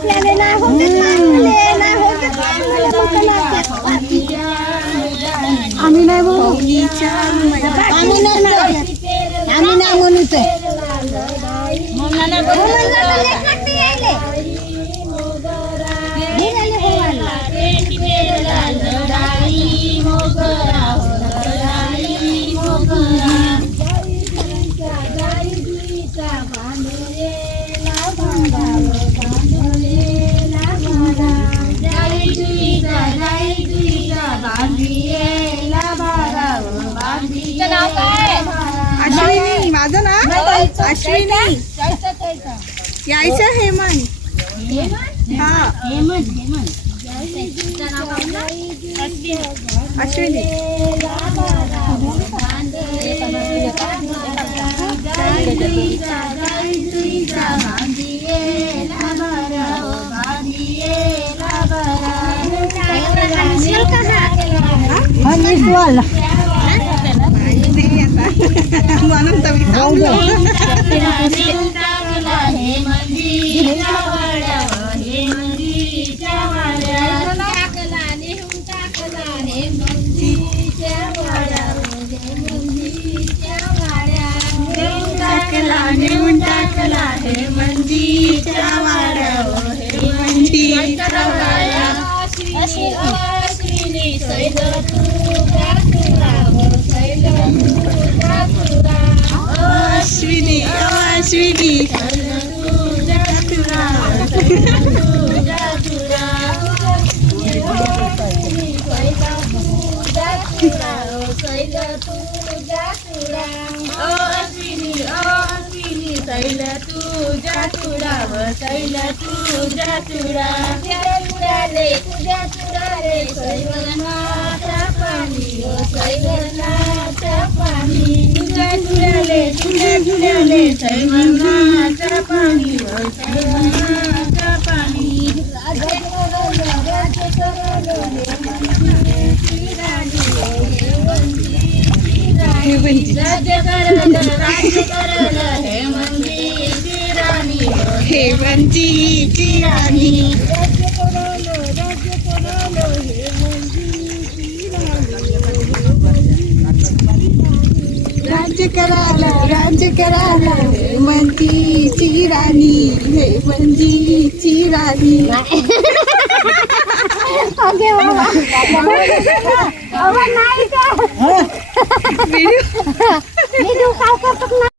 आपल्याला नाही होते चांगले नाही होते चांगले मग आम्ही नाही म्हणू आम्ही नाही म्हणू ते अश्विनी माझं ना अश्विनी यायचं हेमंत हा अश्विनी म्हणून तर मी थांबलो. अश्विनी अश्विनी तुझ्या चुडाव सैल तुझ्या चुडा उडाले तुझ्या चुडारे सैलनाचा पाणी सैलनाचा पाणी तुझ्या चुडाले सैलनाचा पाणी सैलनाचा पाणी राज्य हेमंतीची राणी राज्य करायला हेमंतीची राणी हेमंतीची राणी व्हिडिओ काय करतात ना